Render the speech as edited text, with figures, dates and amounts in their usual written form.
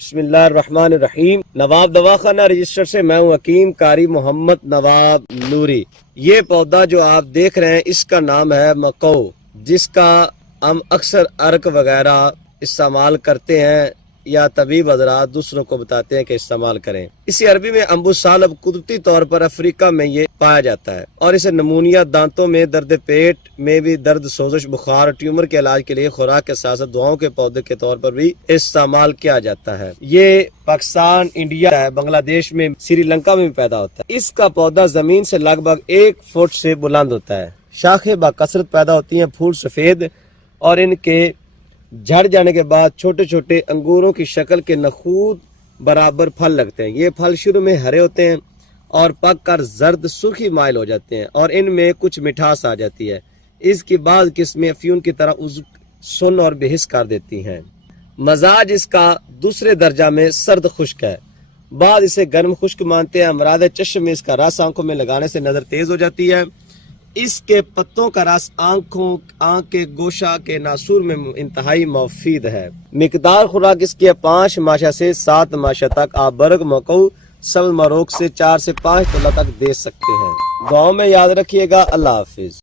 بسم اللہ الرحمن الرحیم۔ نواب دواخانہ رجسٹر سے میں ہوں حکیم قاری محمد نواب نوری۔ یہ پودا جو آپ دیکھ رہے ہیں اس کا نام ہے مکو، جس کا ہم اکثر عرق وغیرہ استعمال کرتے ہیں یا طبیب حضرات دوسروں کو بتاتے ہیں کہ استعمال کریں۔ اسی عربی میں امبو سالب قدرتی طور پر افریقہ میں یہ پایا جاتا ہے اور اسے نمونیا، دانتوں میں درد پیٹ میں بھی درد، سوزش، بخار اور ٹیومر کے علاج کے لیے خوراک کے ساتھ ساتھ دعاؤں کے پودے کے طور پر بھی استعمال کیا جاتا ہے۔ یہ پاکستان، انڈیا، بنگلہ دیش میں، سری لنکا میں بھی پیدا ہوتا ہے۔ اس کا پودا زمین سے لگ بھگ 1 فٹ سے بلند ہوتا ہے۔ شاخیں بکثرت پیدا ہوتی ہیں، پھول سفید اور ان کے جھڑ جانے کے بعد چھوٹے چھوٹے انگوروں کی شکل کے نخود برابر پھل لگتے ہیں۔ یہ پھل شروع میں ہرے ہوتے ہیں اور پک کر زرد سرخی مائل ہو جاتے ہیں اور ان میں کچھ مٹھاس آ جاتی ہے۔ اس کی بعض قسمیں افیون کی طرح سن اور بےحس کر دیتی ہیں۔ مزاج اس کا دوسرے درجہ میں سرد خشک ہے، بعض اسے گرم خشک مانتے ہیں۔ امراض چشم میں اس کا رس آنکھوں میں لگانے سے نظر تیز ہو جاتی ہے۔ اس کے پتوں کا رس آنکھ کے گوشہ کے ناسور میں انتہائی مفید ہے۔ مقدار خوراک اس کی 5 ماشا سے 7 ماشا تک آپ برگ مکو سبز مروک سے 4 سے 5 تولہ تک دے سکتے ہیں۔ دعاؤں میں یاد رکھیے گا۔ اللہ حافظ۔